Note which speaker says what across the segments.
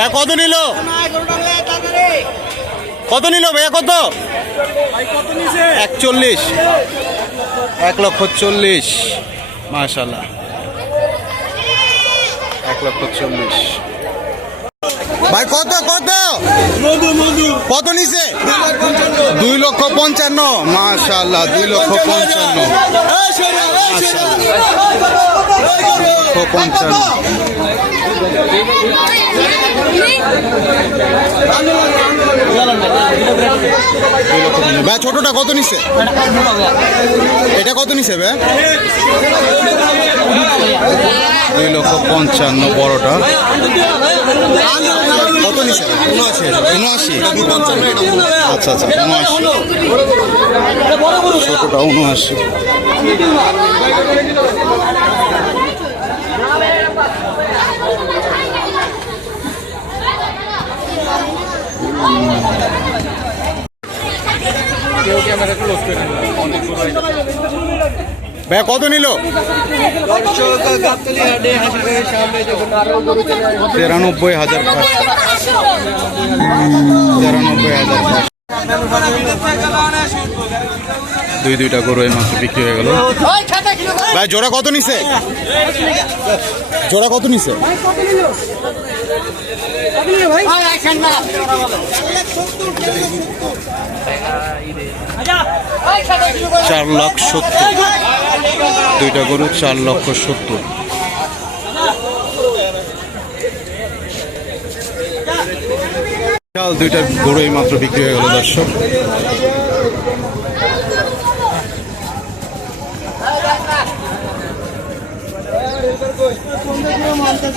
Speaker 1: ভাইয়া কত নিল? কত নিল ভাইয়া কত? একচল্লিশ। এক লক্ষ চল্লিশ। মাশাল্লাহ এক লক্ষ চল্লিশ। ভাই, কত কত? কত নিছে? দুই লক্ষ পঞ্চান্ন। মাশাল্লাহ দুই লক্ষ পঞ্চান্ন। পঞ্চান্ন দুই লক্ষ পঞ্চান্ন। ভাই ছোটটা কত নিছে? এটা কত নিছে ভাই? দুই লক্ষ পঞ্চান্ন বড়টা। কত নিছে উনআশি উনআশি। আচ্ছা আচ্ছা উনআশি। ছোটটা উনআশি। ভাইয়া, কত নিল? তিরানব্বই হাজার তিরানব্বই হাজার দুই দুইটা গরু এই মাত্র বিক্রি হয়ে গেল। ভাই, জোড়া কত নিছে? জোড়া কত নিছে? চার লাখ সত্তর দুইটা গরু চার লক্ষ সত্তর বিশাল দুইটা গরু এই মাত্র বিক্রি হয়ে গেল দর্শক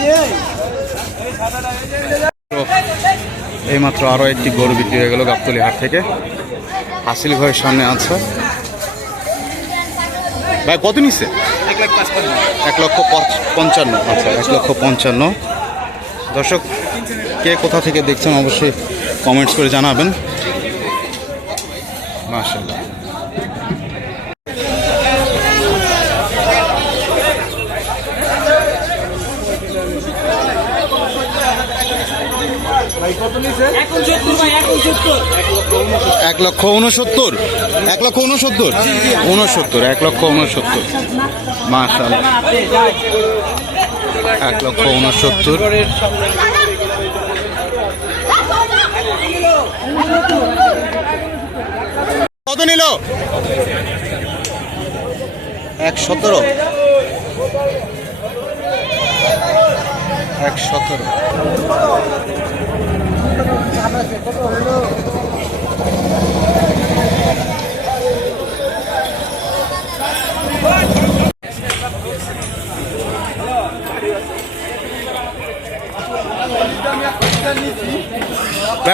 Speaker 1: এই মাত্র আরও একটি গরু বিক্রি হয়ে গেল গাবতলি হাট থেকে। হাসিল ঘরের সামনে আছে। ভাই, কত নিচ্ছে এক লক্ষ পঞ্চান্ন। আচ্ছা এক লক্ষ পঞ্চান্ন। দর্শক, কে কোথা থেকে দেখছেন অবশ্যই কমেন্টস করে জানাবেন। মাশাল্লাহ এক লক্ষ উনসত্তর। এক লক্ষ উনসত্তর? উনসত্তর এক লক্ষ উনসত্তর। মাশাল্লাহ এক লক্ষ উনসত্তর। কত নিল? এক সতেরো। এক সতেরো।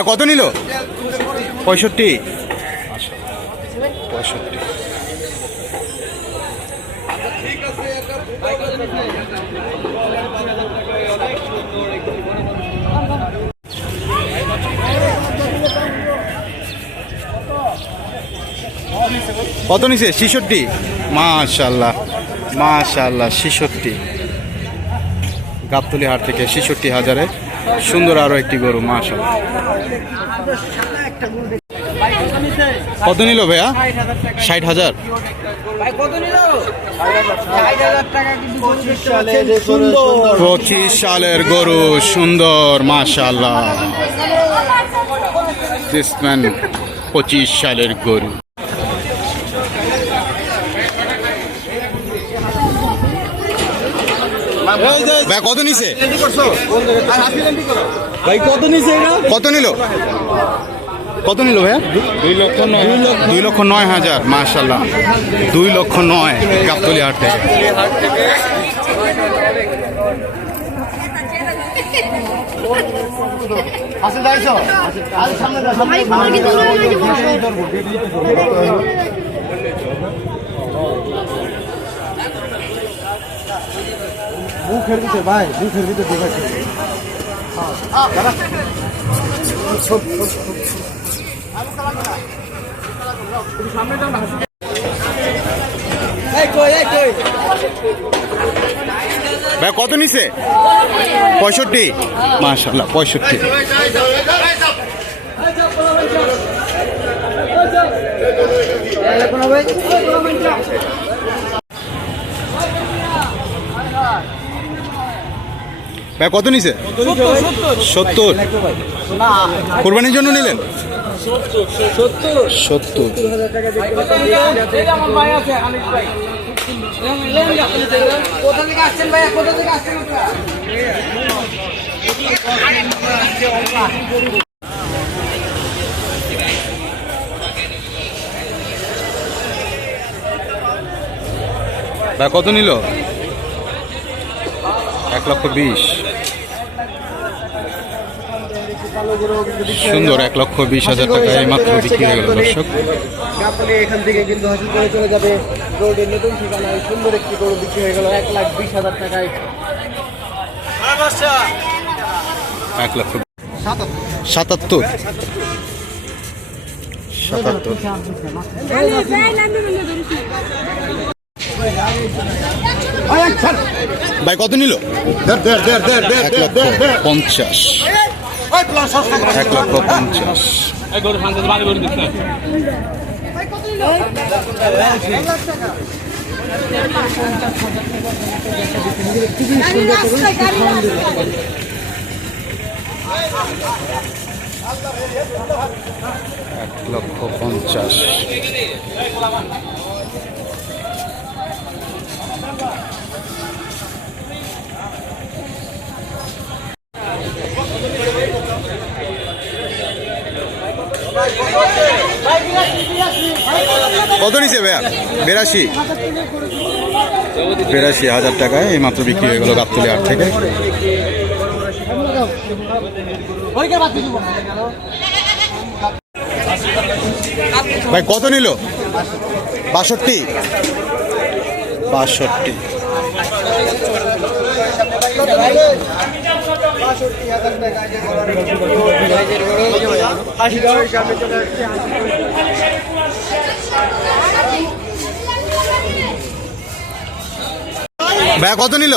Speaker 1: কত নিল? পঁয়ষট্টি। কত নিছে? ছিষট্টি? মাশাল্লাহ মাশাল্লাহ ছিষট্টি। গাবতলি হাট থেকে ছিষট্টি হাজারে। সুন্দর আরও একটি গরু মাশাল্লাহ কত নিল ভাইয়া? ষাট হাজার। পঁচিশ সালের গরু, সুন্দর মাশাল্লাহ পঁচিশ সালের গরু। ভাই কত নিছে?
Speaker 2: ভাই কত নিছে
Speaker 1: কত নিল? কত নিল ভাইয়া
Speaker 2: দুই লক্ষ নয়
Speaker 1: দুই লক্ষ নয় হাজার মাশাল্লাহ দুই লক্ষ নয় গাবতলি হাট থেকে।
Speaker 3: আমার কিন্তু
Speaker 2: মুখের ভিতরে ভাই মুখের ভিতরে দেখাচ্ছে
Speaker 1: ভাই কত নিছে? পঁয়ষট্টি? মাশাল্লাহ পঁয়ষট্টি। ভাই কত নিছে? সত্তর। কোরবানির জন্য নিলেন? সত্তর।
Speaker 3: কোথা থেকে আসছেন ভাইয়া কোথা থেকে আসছেন আপনারা?
Speaker 1: ভাই কত নিল এক লক্ষ বিশ সুন্দর এক লক্ষ বিশ হাজার টাকা এই মাত্র বিক্রি হয়ে গেল দর্শক
Speaker 2: আপনি এখান থেকে কিন্তু হাসিল করে চলে যাবে রোডের নতুন ঠিকানায় সুন্দর একটি গরু বিক্রি হয়ে গেল এক লাখ বিশ হাজার টাকায়
Speaker 1: এক লক্ষ সাতাত্তর সাতাত্তর ভাই কত নিল? এক লক্ষ পঞ্চাশ। এক লক্ষ পঞ্চাশ। এক লক্ষ পঞ্চাশ। কত নিছে ভাইয়া? বিরাশি। বিরাশি হাজার টাকায় এই মাত্র বিক্রি হয়ে গেল গাবতলি হাট থেকে। ভাই, কত নিল? বাষট্টি। বাষট্টি। ভাই কত নিল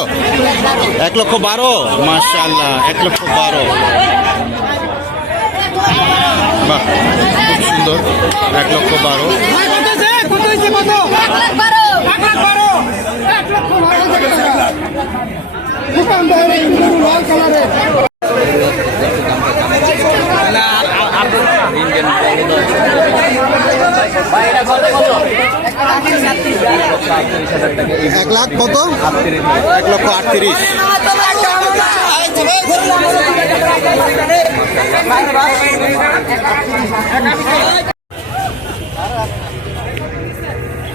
Speaker 1: এক লক্ষ বারো মাশাল্লাহ এক লক্ষ বারো বাহ খুব সুন্দর এক লক্ষ বারো এক লাখ কত? এক লক্ষ আটত্রিশ।